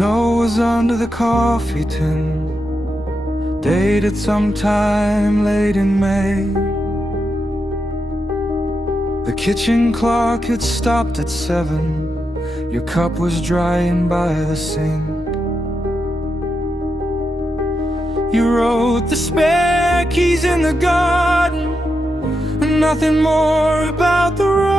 Note was under the coffee tin, dated sometime late in May. The kitchen clock had stopped at 7. Your cup was drying by the sink. You wrote the spare keys in the garden, and nothing more about the road.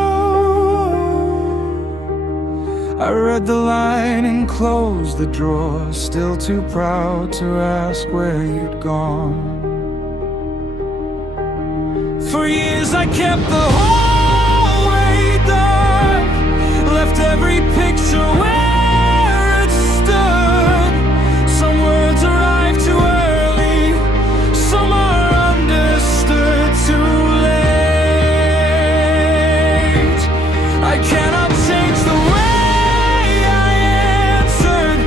I read the line and closed the drawer, still too proud to ask where you'd gone. For years I kept the hallway dark, left every picture where it stood. Some words arrived too early, some are understood too late. I cannot change the way I answered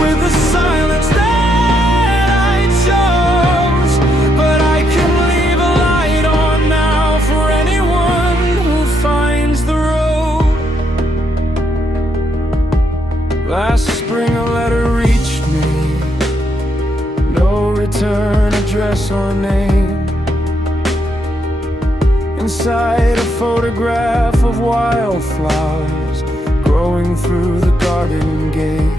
with the silence that I chose, but I can leave a light on now for anyone who finds the road. Last spring a letter reached me, no return address or name. Inside a photograph of wildflowers growing through the garden gate.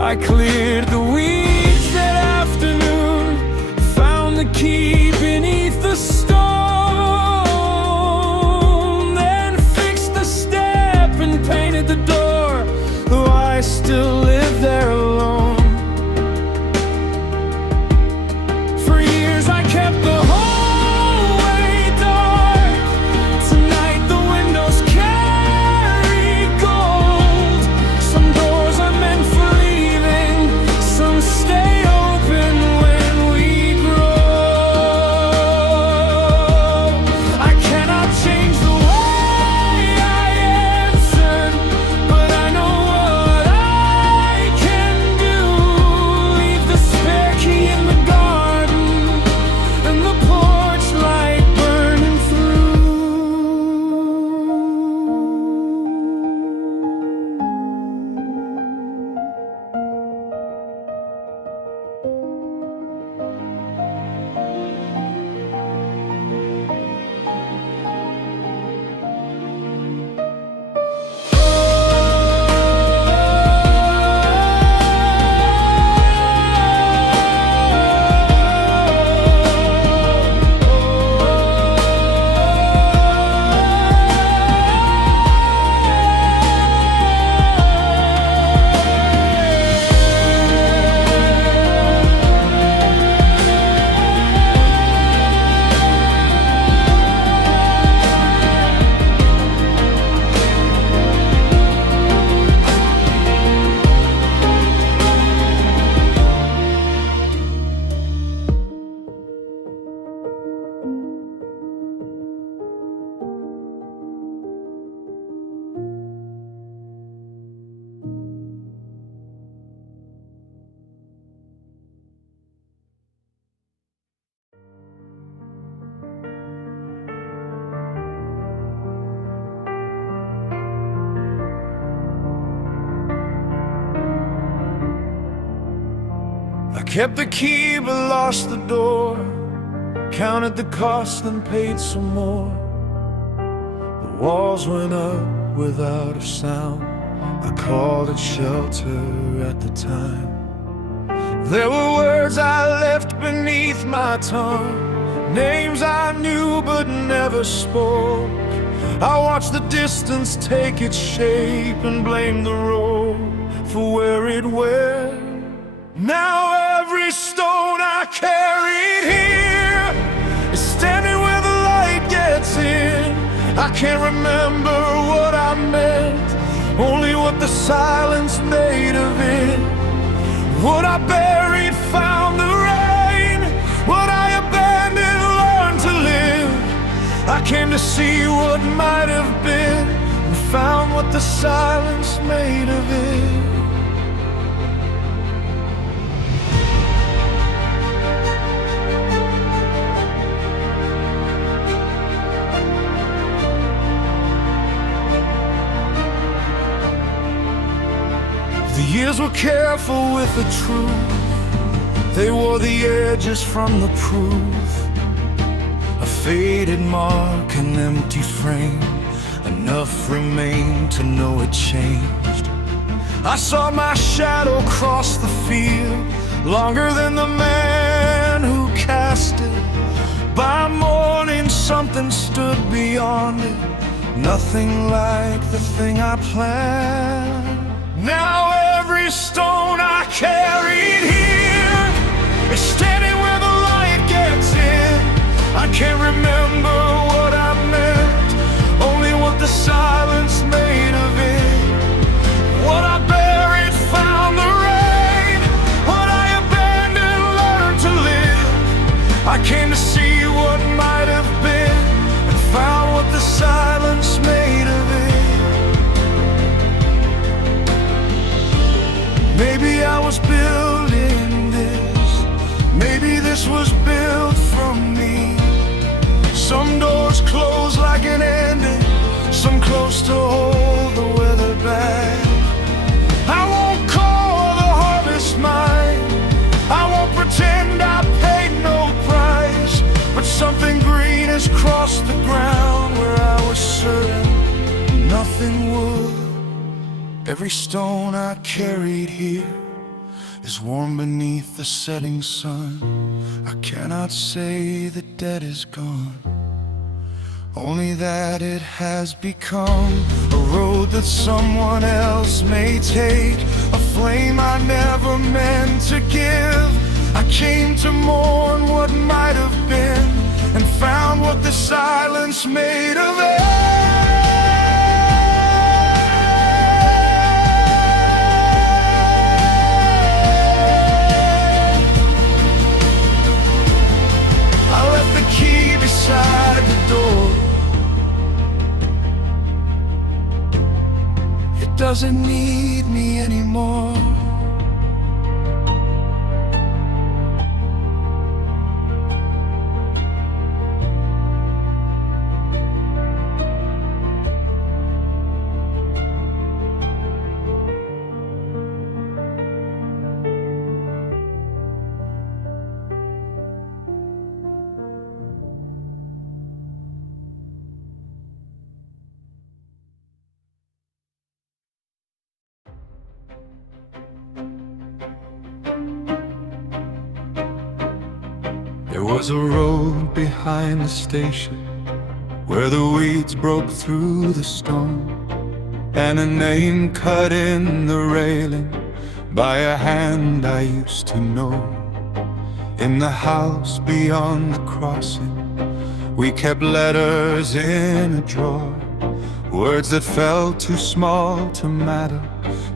I cleared the weeds that afternoon, found the key beneath the stone, then fixed the step and painted the door, though I still live there alone. For years I kept the hallway dark. Tonight the windows carry gold. Some doors are meant for leaving, some stay open when we grow. I cannot change the way I answered, but I know what I can do. Leave the spare key in the garden and the porch light burning through. I kept the key but lost the door, counted the cost and paid some more. The walls went up without a sound, I called it shelter at the time. There were words I left beneath my tongue, names I knew but never spoke. I watched the distance take its shape and blamed the road for where it went. Now every stone I carried here is standing where the light gets in. I can't remember what I meant, only what the silence made of it. What I buried found the rain, what I abandoned learned to live. I came to see what might have been, and found what the silence made of it. tears were careful with the truth. They wore the edges from the proof. A faded mark, an empty frame, enough remained to know it changed. I saw my shadow cross the field, longer than the man who cast it. By morning something stood beyond it, nothing like the thing I planned. Now every stone I carried here is standing where the light gets in. I can't remember what I meant, only what the silence made of it. What I buried found the rain, what I abandoned learned to live. I came to see what might have been, and found what the silence made of it. Maybe I was building this, maybe this was built from me. Some doors close like an ending, some close to hold the weather back. I won't call the harvest mine, I won't pretend I paid no price, but something green has crossed the ground where I was certain nothing would. Every stone I carried here is warm beneath the setting sun. I cannot say the debt is gone, only that it has become a road that someone else may take, a flame I never meant to give. I came to mourn what might have been, and found what the silence made of it. I left the key beside the door. It doesn't need me anymore. There was a road behind the station where the weeds broke through the stone, and a name cut in the railing by a hand I used to know. In the house beyond the crossing, we kept letters in a drawer, words that felt too small to matter,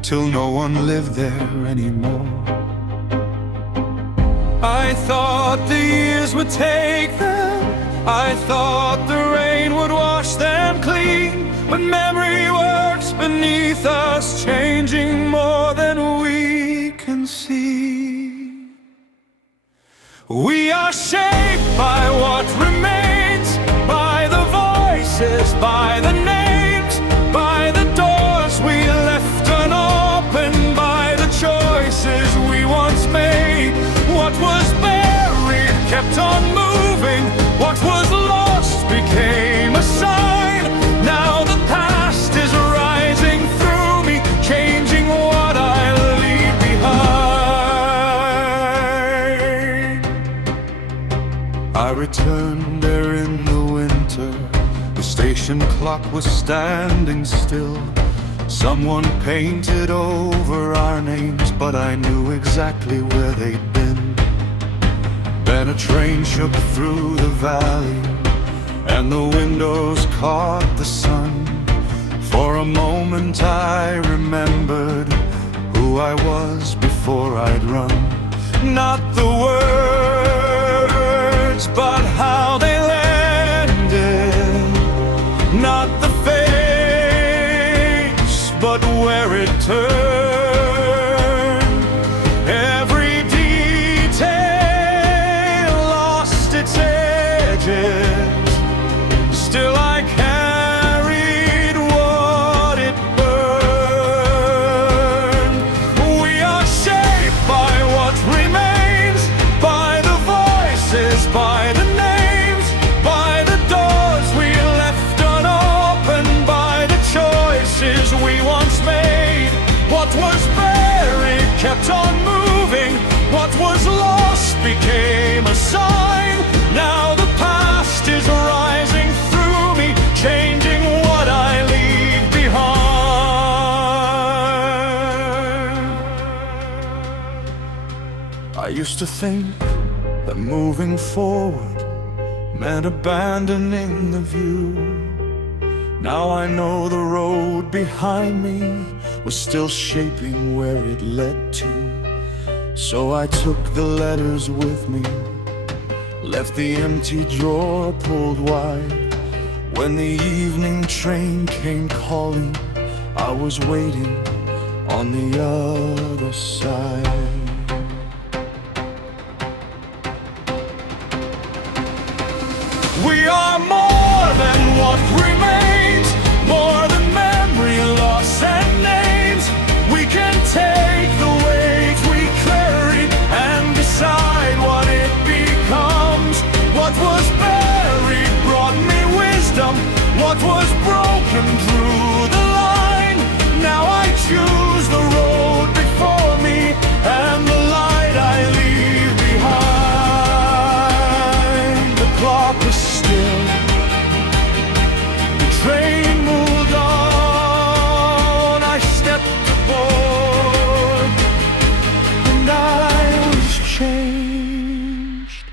till no one lived there anymore. I thought the years would take them, I thought the rain would wash them clean, but memory works beneath us, changing more than we can see. We are shaped by what remains, by the voices, by the names, by the doors we left unopened, by the choices we once made. What was buried kept on moving, what was lost became a sign. Now the past is rising through me, changing what I leave behind. I returned there in the winter, the station clock was standing still. Someone painted over our names, but I knew exactly where they'd been. Then a train shook through the valley, and the windows caught the sun. For a moment I remembered who I was before I'd run. Not the words, but how they landed. Not the face, but where it turned. Every detail lost its edges, still I carried what it burned. We kept on moving. What was lost became a sign. Now the past is rising through me, changing what I leave behind. I used to think that moving forward meant abandoning the view. Now I know the road behind me was still shaping where it led to. So I took the letters with me, left the empty drawer pulled wide. When the evening train came calling, I was waiting on the other side. We are more than what remains, more than memory, loss and names. We can take the weight we carry and decide what it becomes. What was buried brought me wisdom. What was broken drew the line. Now I choose the road before me and the light I leave behind. The clock was still, the train moved on. I stepped aboard and I was changed.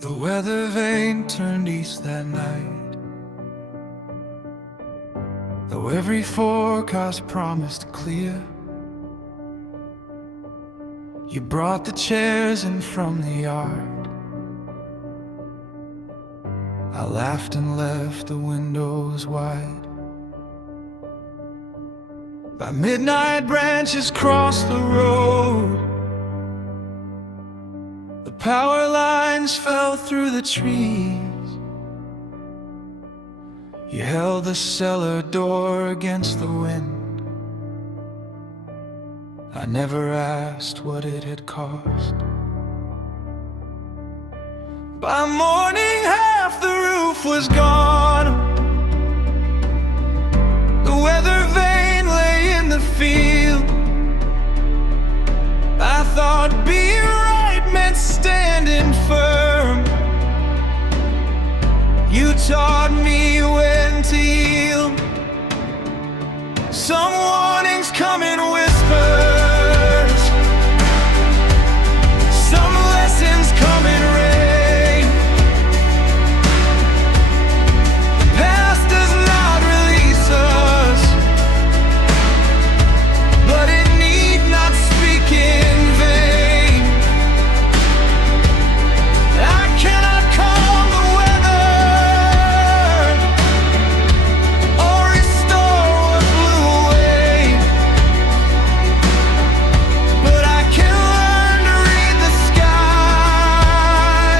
The weather vane turned east that night, though every forecast promised clear. You brought the chairs in from the yard. I laughed and left the windows wide. By midnight branches crossed the road. The power lines fell through the trees. You held the cellar door against the wind. I never asked what it had cost. By morning half the roof was gone. The weather vane lay in the field. I thought being right meant standing firm. You taught me when to yield. Some warnings come in whispers, some lessons come in rain. The past does not release us, but it need not speak in vain. I cannot calm the weather or restore what blew away, but I can learn to read the sky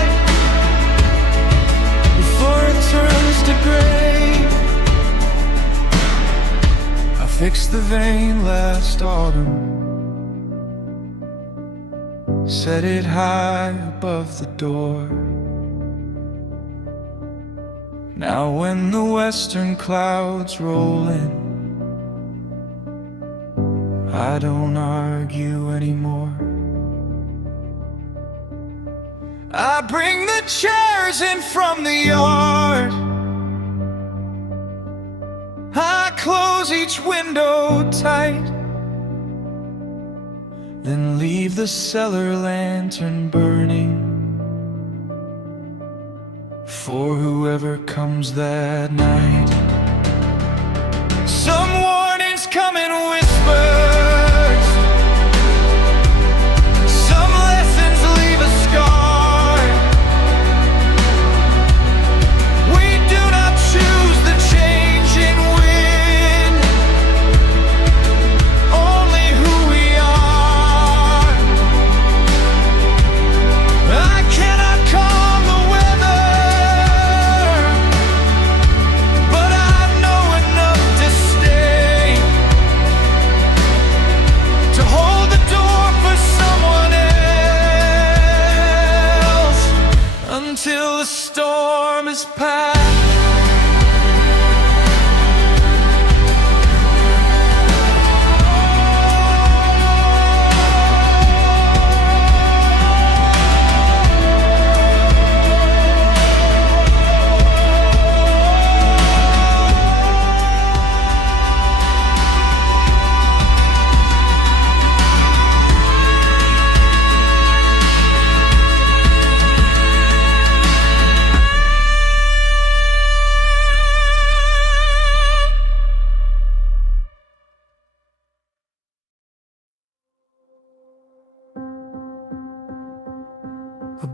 before it turns to gray. I fixed the vane last autumn, set it high above the door. Now when the western clouds roll in, I don't argue anymore. I bring the chairs in from the yard. I close each window tight, then leave the cellar lantern burning for whoever comes that night. Some warnings come in whispers, some lessons leave a scar. We do not choose the changing wind, only who we are. I cannot calm the weather, but I know enough to stay.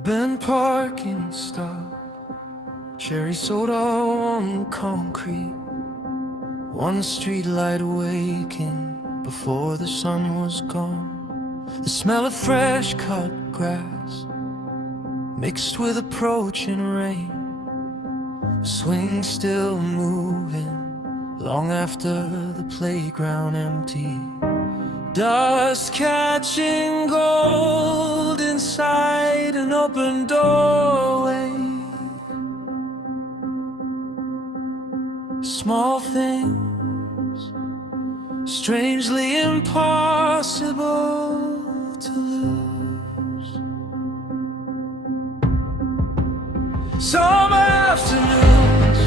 Been parking stop, cherry soda on concrete. One street light awakened before the sun was gone. The smell of fresh cut grass mixed with approaching rain. Swing still moving long after the playground empty. Dust catching gold inside an open doorway. Small things, strangely impossible to lose. Summer afternoons,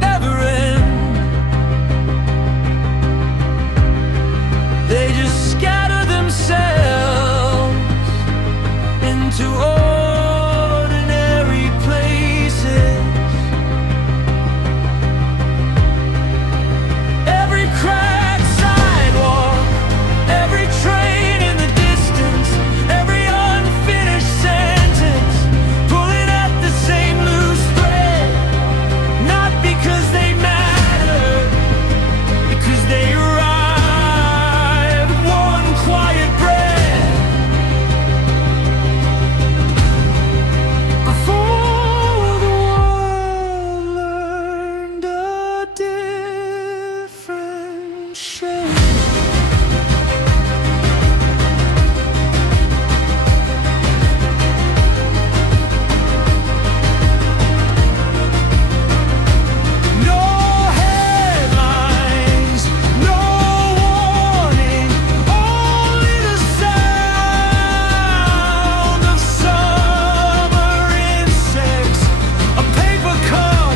never end. They just scatter themselves into ordinary places. Every cracked sidewalk, every train in the distance, every unfinished sentence, pulling at the same loose thread. Not because they matter, because they arrive at one quiet breath. Before the world learned a different shape. No headlines, no warning, only the sound of summer insects. A paper cup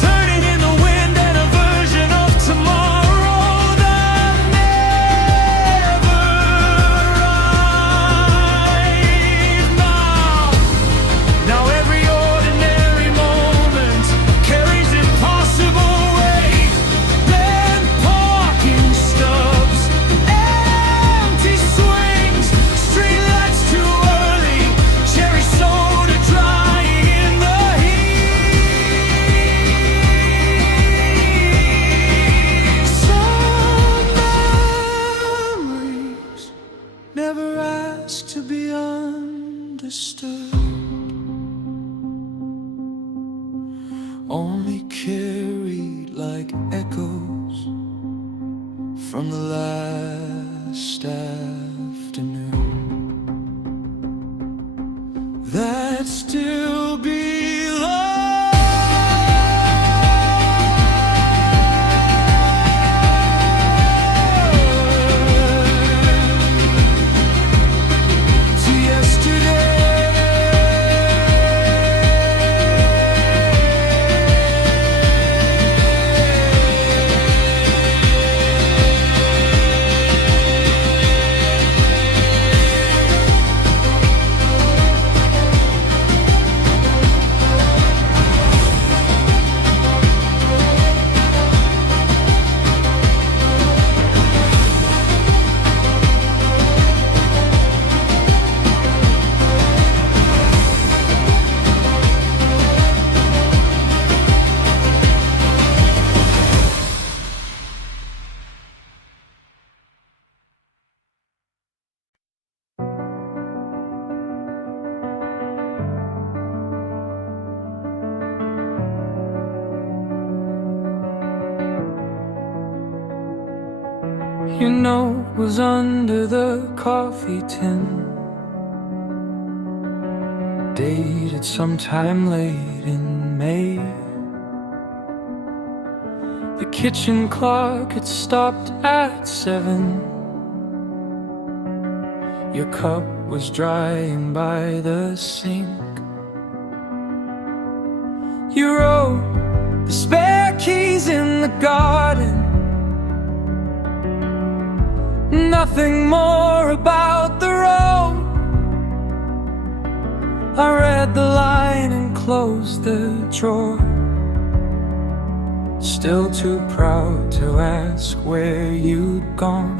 turning in the wind, and a version of tomorrow that never arrived. Now every ordinary moment carries impossible weight. Bent parking stubs, empty swings, street lights too early, cherry soda drying in the heat. Some memories never ask to be understood, only carried like echoes from the last afternoon that still belong. To yesterday. Your note was under the coffee tin, dated sometime late in May. The kitchen clock had stopped at 7. Your cup was drying by the sink. You wrote the spare keys in the garden. Nothing more about the road. I read the line and closed the drawer. Still too proud to ask where you'd gone.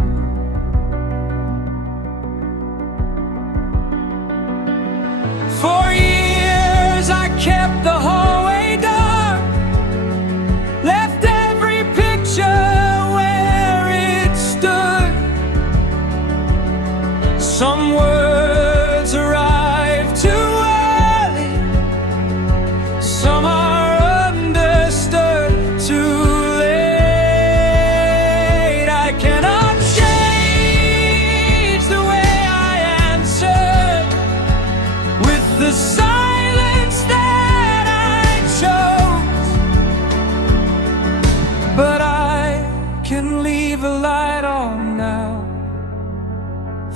can leave a light on now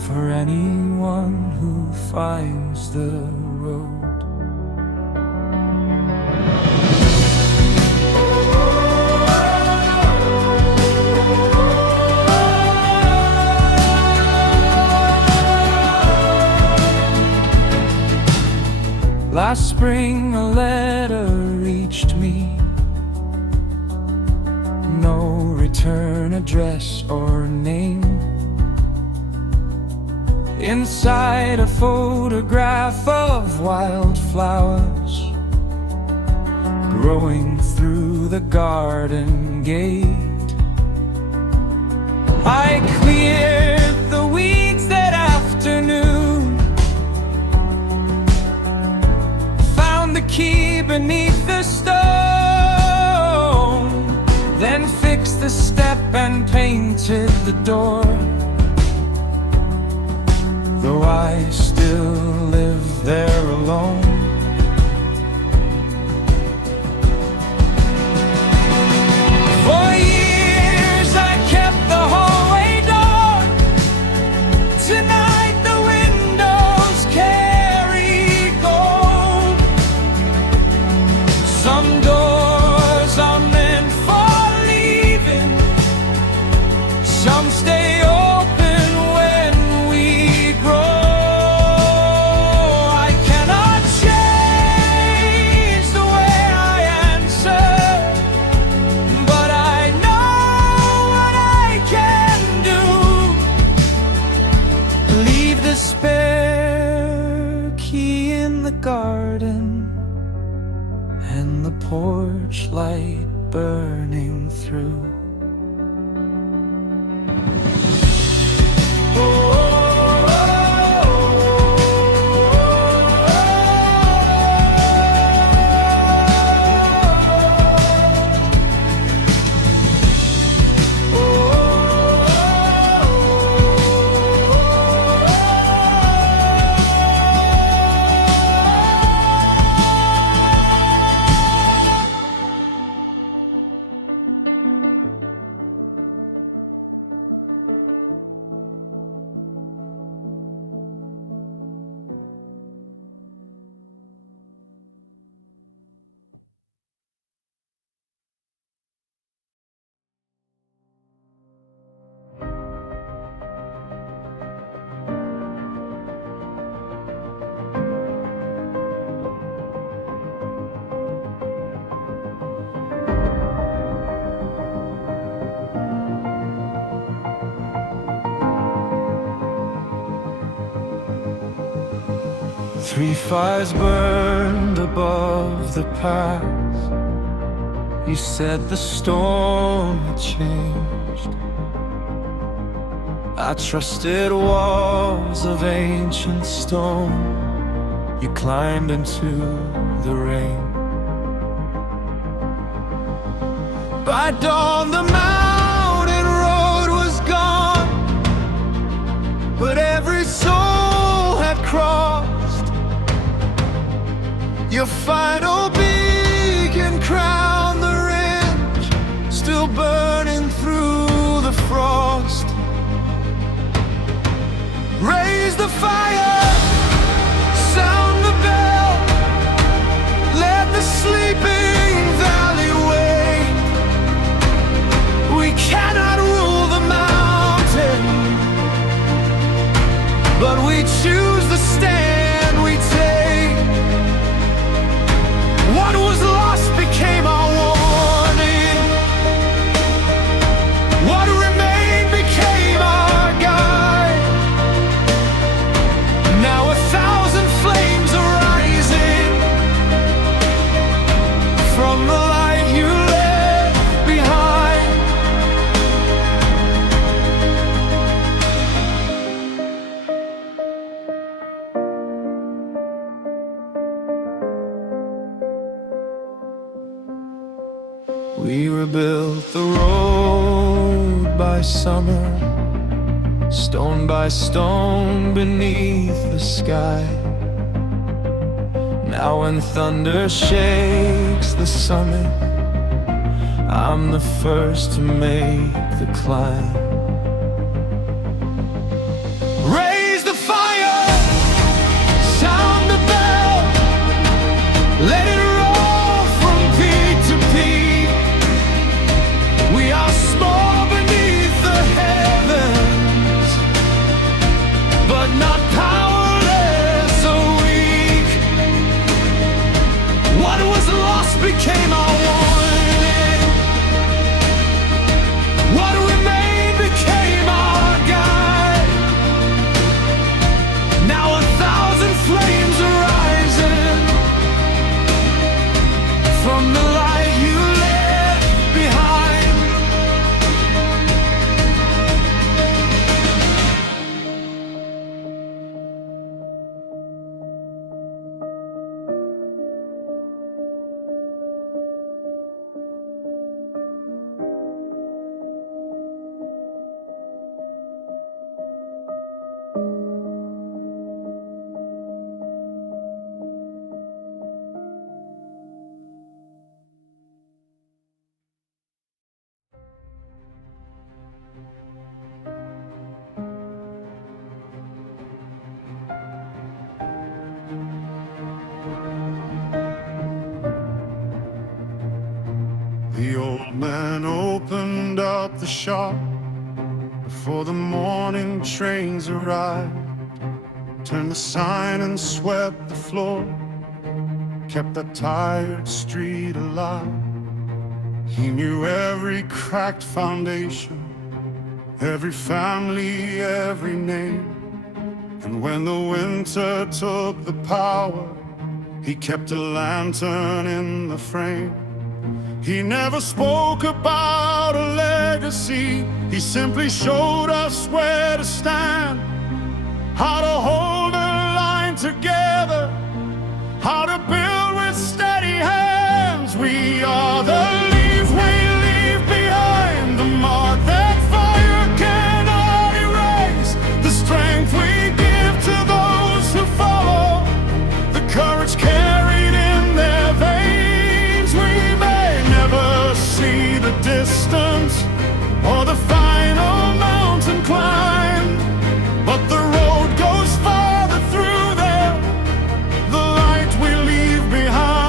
for anyone who finds the road. Last spring a letter reached me, no return address or name. Inside a photograph of wildflowers growing through the garden gate. I cleared the weeds that afternoon, found the key beneath the stone, then fixed the step and painted the door. Though I still live there alone, for years I kept the hallway door. Tonight the windows carry gold. Some doors are meant for leaving, some stay open when we grow. I cannot change the way I answer, but I know what I can do. Leave the spare key in the garden and the porch light burning through. Three fires burned above the pass. You said the storm had changed. I trusted walls of ancient stone. You climbed into the rain. By dawn the mountain road was gone, but every soul had crossed. Your final beacon crowned the ridge, still burning through the frost. Raise the fire, sound the bell, let the sleeping valley wake. We cannot rule the mountain, but we choose the stand we take. What was lost became our warning. What remained became our guide. Now 1,000 flames are rising from the light you left behind. We rebuilt the road by summer, stone by stone beneath the sky. Now when thunder shakes the summit, I'm the first to make the climb. Raise the fire, sound the bell, let it roll from peak to peak. We are small beneath the heavens, but not powerless or weak. What was lost became our warning. What remained became our guide. Now 1,000 flames are rising from the light you left behind. The old man opened up the shop before the morning trains arrived. Turned the sign and swept the floor, kept that tired street alive. He knew every cracked foundation, every family, every name. And when the winter took the power, he kept a lantern in the frame. He never spoke about a legacy. He simply showed us where to stand, how to hold a line together, how to build with steady hands. We are the leaves we leave behind, the mark that fire cannot erase, the strength we give to those who follow, the courage carried in their veins. We may never see the distance or the final mountain climb, but the road goes farther through there, the light we leave behind.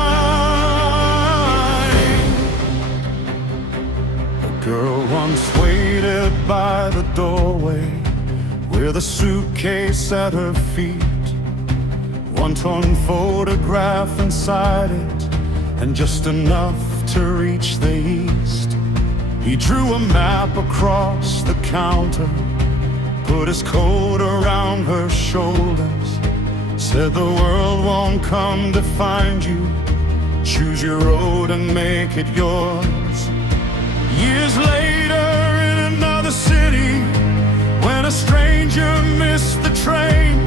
A girl once waited by the doorway with a suitcase at her feet, one torn photograph inside it, and just enough to reach the east. He drew a map across the counter, put his coat around her shoulders, said the world won't come to find you, choose your road and make it yours. Years later in another city, when a stranger missed the train,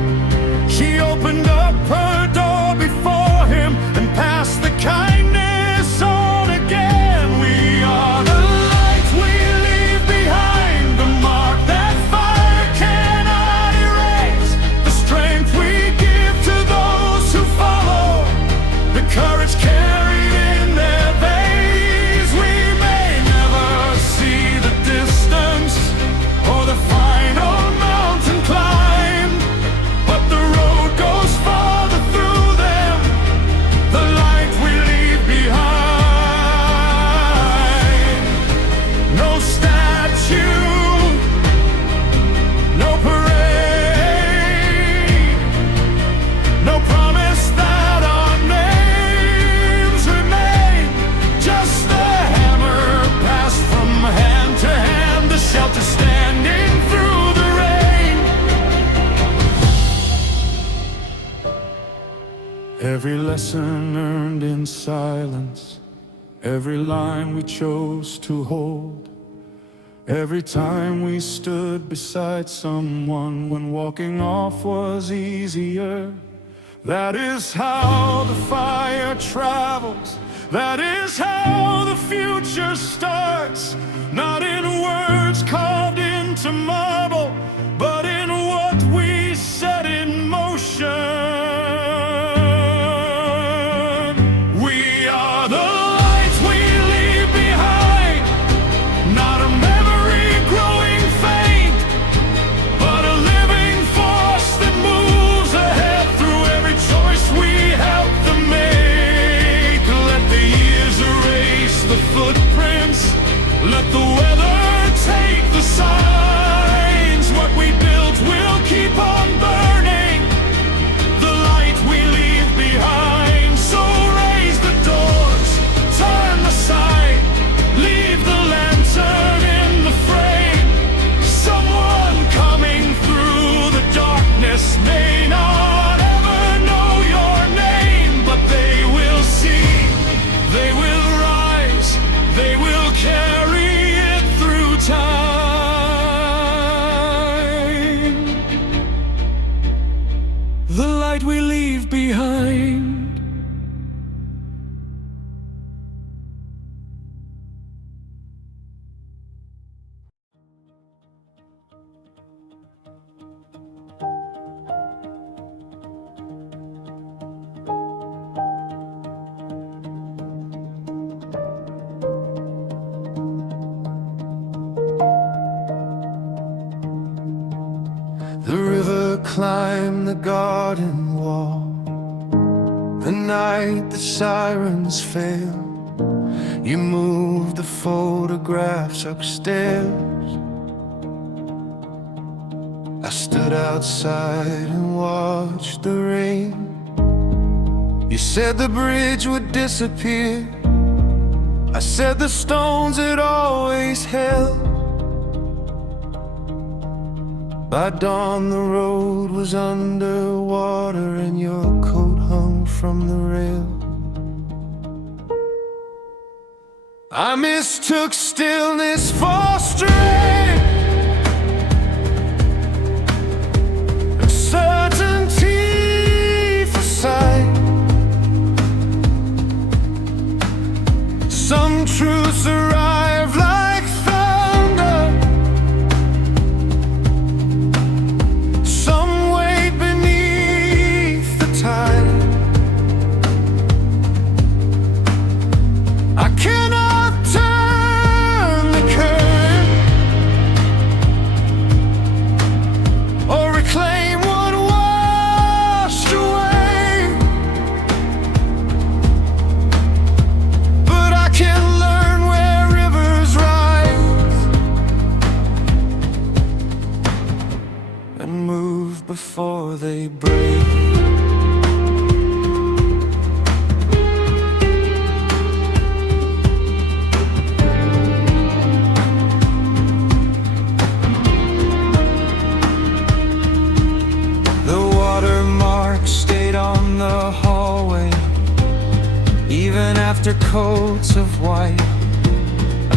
she opened up her door before him and passed the kindness on again. We are the light we leave behind, the mark that fire cannot erase, the strength we give to those who follow, the courage carried in their veins. We may never see the distance or the final mountain climb, but the road goes farther through them, the light we leave behind. No statue, no parade, no promise that our names remain, just the hammer passed from hand to hand, the shelter standing through the rain. Every lesson earned in silence, every line we chose to hold, every time we stood beside someone when walking off was easier. That is how the fire travels, that is how the future starts, not in words carved into marble, but in what we set in motion. We are the lights we leave behind, climbed the garden wall. The night the sirens failed, you moved the photographs upstairs. I stood outside and watched the rain. You said the bridge would disappear. I said the stones had always held. By dawn the road was underwater and your coat hung from the rail. I mistook stillness for strength, and certainty for sight. Some truths arrive like thunder, some wait beneath the tide. I cannot turn the current or reclaim what washed away, but I can learn where rivers rise and move before they break. Stayed on the hallway, even after coats of white.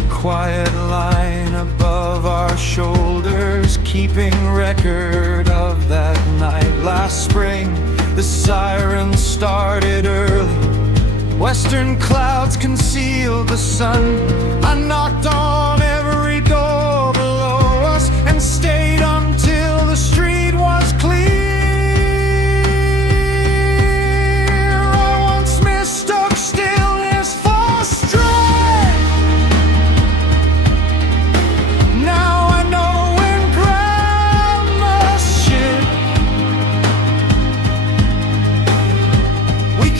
A quiet line above our shoulders, keeping record of that night. Last spring, the sirens started early. Western clouds concealed the sun. I knocked on every door below us and stayed until the street was clear.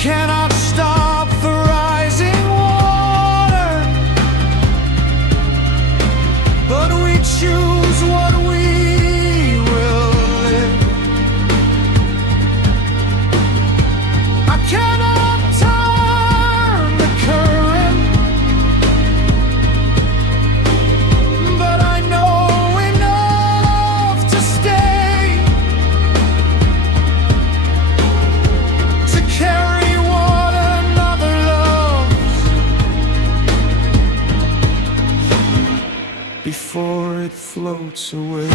Cannot stop the rising water, but we choose what we will live. I cannot turn the current, but I know enough to stay, to carry before it floats away.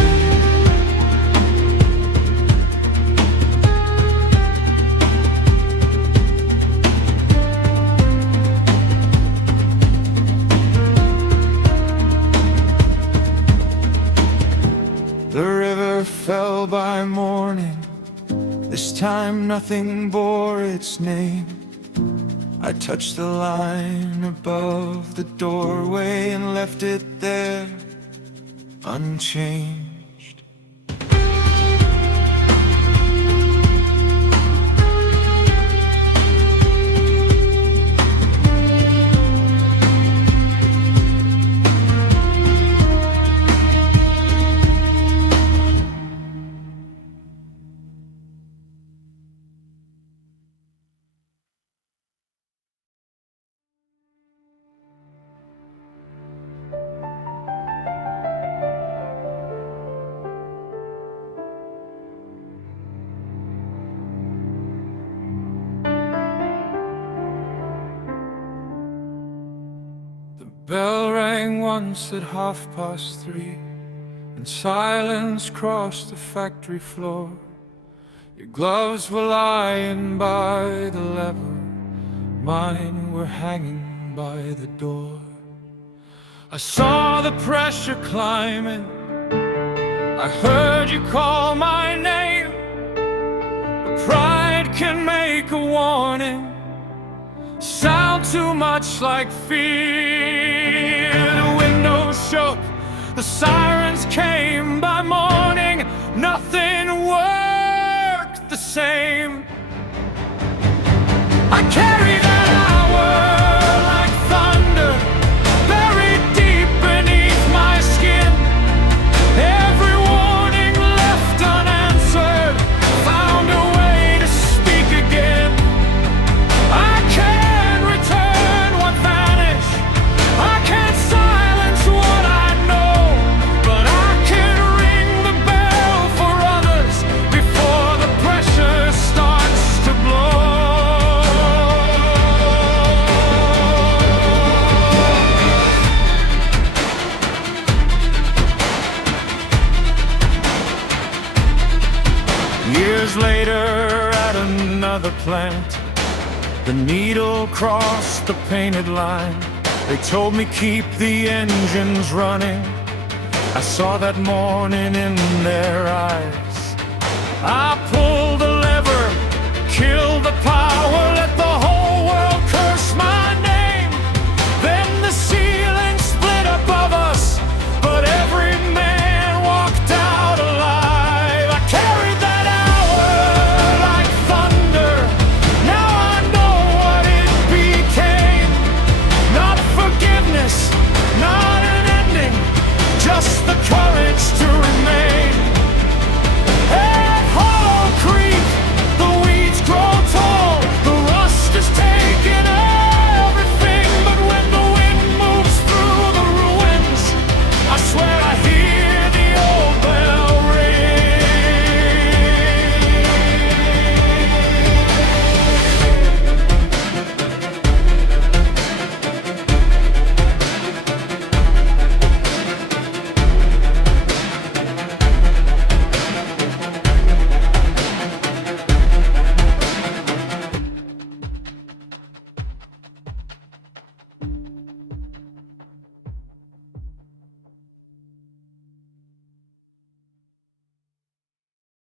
The river fell by morning. This time nothing bore its name. I touched the line above the doorway and left it there, unchanged. Bell rang once at 3:30, and silence crossed the factory floor. Your gloves were lying by the lever, mine were hanging by the door. I saw the pressure climbing, I heard you call my name. But pride can make a warning sound too much like fear. The window shook, the sirens came by morning, nothing worked. same. I carry that hour like thunder, buried deep beneath my skin. Every warning left unanswered, found a way to speak again. I can't return what vanished, I can't silence what I know, but I can ring the bell for others before the pressure starts to blow. Years later at another plant, the needle crossed the painted line. They told me keep the engines running. I saw that morning in their eyes. I pulled the lever, killed